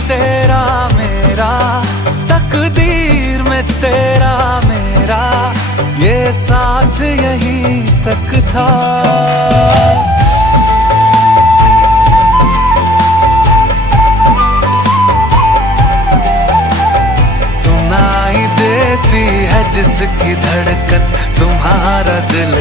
तेरा मेरा, तकदीर में तेरा मेरा, ये साथ यहीं तक था। सुनाई देती है जिसकी धड़कन, तुम्हारा दिल